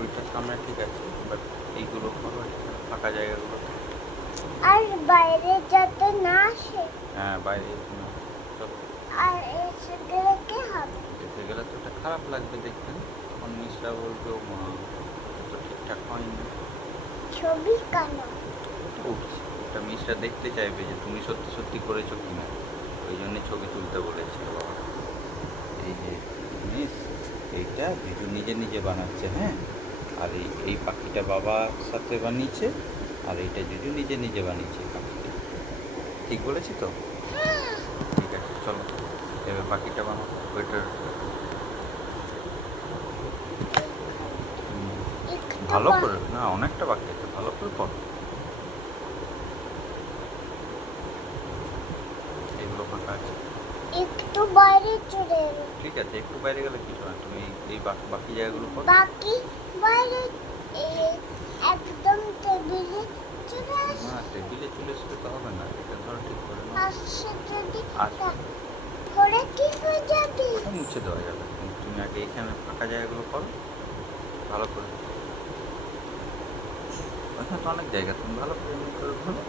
ওইটার সামনে ঠিক আছে, বাট এইগুলো করো, এখানে ফাঁকা জায়গাগুলো। আর বাইরে যাতে না আসে। হ্যাঁ, বাইরে চলো। আর এসে গেলে কি হবে? এসে গেলে তো এটা খারাপ লাগবে দেখতে, তখন মিসরা বলবে ও মা এটা তো ঠিকঠাক হয়নি। ছবি কেন? ওটা উঠছে, ওটা মিসরা দেখতে চাইবে যে তুমি সত্যি সত্যি করেছো কিনা, ওই জন্যে ছবি তুলতে বলেছিল বাবা। এই যে মিস, এইটা বিজু নিজে নিজে বানাচ্ছে, হ্যাঁ। আর এই পাখিটা বাবার সাথে বানিয়েছে, আর এইটা জুজু নিজে নিজে বানিয়েছে পাখিটা। ঠিক বলেছি তো? ঠিক আছে, চলো এবার পাখিটা বানাও। ওইটার ভালো করে না, অনেকটা বাকি আছে, ভালো করে করো। এগুলো ফাঁকা আছে, একটু বাইরে চলে এলো। ঠিক আছে, একটু বাইরে গেলে কিছু না, তুমি এই বাকি জায়গাগুলো করো। বাকি বাইরে একদম টেবিলে চলে আসে। না, টেবিলে চলে আসলে তো হবে না, এটা ধরো ঠিক করে নাও। আসছে যদি আসবে, পরে কি হয়ে যাবে? ওটা মুছে দেওয়া যাবে, কিন্তু তুমি আগে এখানে ফাঁকা জায়গাগুলো করো ভালো করে। ওখানে তো অনেক জায়গা, তুমি ভালো করে এমনি করে ধরো।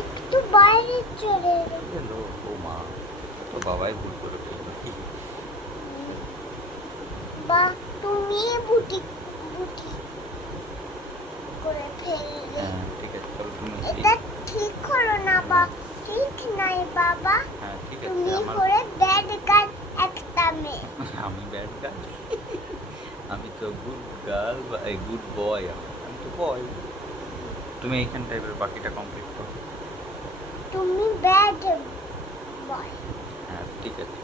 একটু বাইরে চলে এলো। এলো, ও মা, তো বাবাই ভুল করে ফেললো। বা তুমি বুটি বুটি করে ফেললে। হ্যাঁ ঠিক আছে, চলো তুমি এটা ঠিক করো না বা ঠিক নাই বাবা। হ্যাঁ ঠিক আছে, তুমি আমার করে ব্যাড গার্ল একটা মেয়ে। আমি ব্যাড গার্ল, আমি তো গুড গার্ল বা গুড বয়, আমি তো বয়। তুমি এইখান টাইপের বাকিটা কমপ্লিট করো। তুমি ব্যাড বয়। হ্যাঁ ঠিক আছে,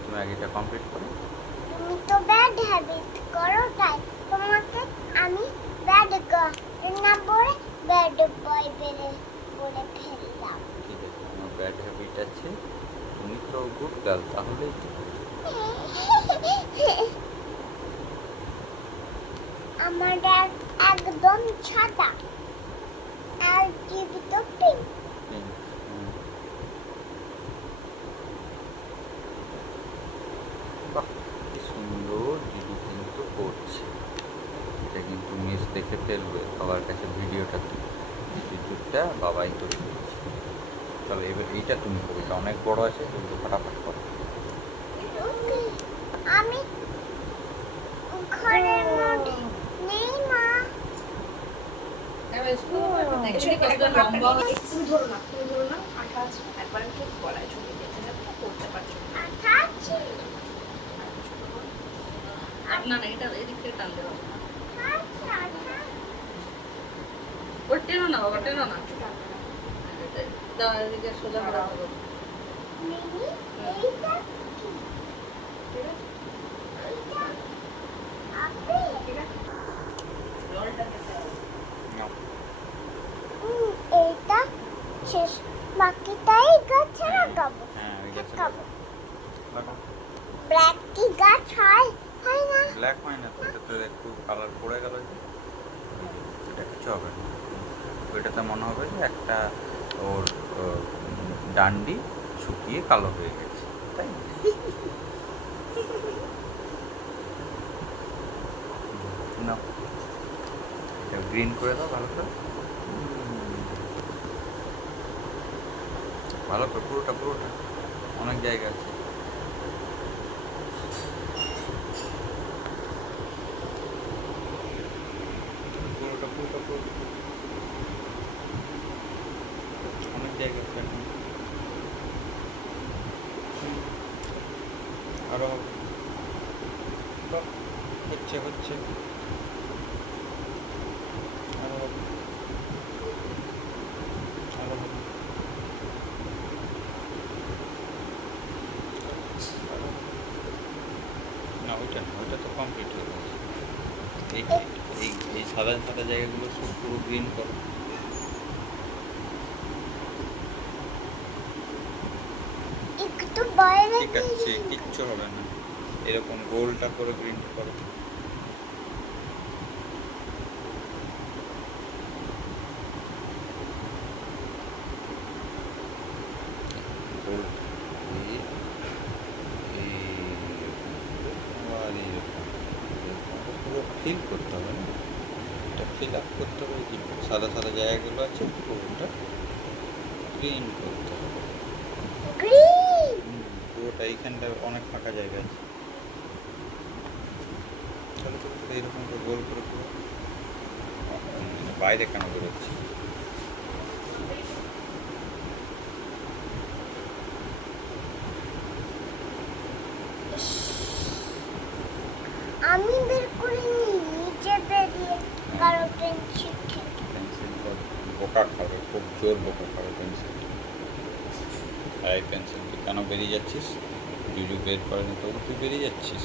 তুমি আগে এটা কমপ্লিট করো। তুমি তো ব্যাড হ্যাবিট করো, তাই তোমাকে আমি ব্যাড গার্ল না বলে ব্যাড বয় বলে ফেললাম। ঠিক আছে, আমার ব্যাড হ্যাবিট আছে, তুমি তো গুড গার্ল, তাহলেই তো। আমার একদম সাদা আর জীবিত পিঙ্ক। বাহ, কি সুন্দর দিদি কিন্তু করছে। এটা কিন্তু মিস দেখে ফেলবে বাবার কাছে ভিডিওটা, ইউটিউবটা বাবাই করে দিয়েছে। চলো এবার এইটা তুমি করো, এটা অনেক বড় আছে, কিন্তু ফটাফট করো। আমি ঘরের মধ্যে নেই মা। আঠা আছে, না না, এটা এদিক থেকে টানতে হবে। আচ্ছা, আঠা। ওর টেনো না বাবা, টেনো না। দাও এদিকে সোজা করে দেবো। মিনি, এইটা কি? এইটা আপেল। জলটা খেতে হবে। নাও। এইটা শেষ, বাকিটাই গাছে লাগাবো। হ্যাঁ ওই গাছে লাগাবো। লাগাও। ব্ল্যাক কি গাছ হয়? হয় না। ব্ল্যাক হয় না তো, এটাতে একটু কালার পড়ে গেল যে, এটা কিছু হবে না। ওইটাতে মনে হবে যে একটা ওর ডান্ডি শুকিয়ে কালো হয়ে গেছে, তাই না? নাও, এটা গ্রিন করে দাও ভালো করে, ভালো করে পুরোটা পুরোটা, অনেক জায়গা আছে। পুরোটা পুরোটা পুরোটা, অনেক জায়গা আছে এখন। আরো হবে, বাহ, হচ্ছে হচ্ছে, আরো হবে, আরো হবে, আরো হবে। না ওইটা না, ওইটা তো কমপ্লিট হয়ে গেছে। এই এই এই সাদা সাদা জায়গাগুলো সব পুরো গ্রিন করো। একটু বাইরে ঠিক আছে, কিচ্ছু হবে না, এরকম গোলটা করে গ্রিন করো। গোল, এই এই আর এরকম। ফিল করতে হবে না, এটা ফিল আপ করতে হবে, কি সাদা সাদা জায়গাগুলো আছে পুরোটা ক্লিন করতে হবে। গ্রিন। পুরোটা এইখানটা অনেক ফাঁকা জায়গা আছে, তাহলে তো এইরকম করে গোল করে পুরো বাইরে কেন বেরোচ্ছে? আমি বের করিনি, নিচে বেরিয়ে কারো পেন্সিল থেকে। পেন্সিল বোকা খাবে, খুব জোর বোকা খাবে পেন্সিল। এই পেন্সিল তুই কেন বেরিয়ে যাচ্ছিস? জুজু বের করেনি তবু তুই বেরিয়ে যাচ্ছিস।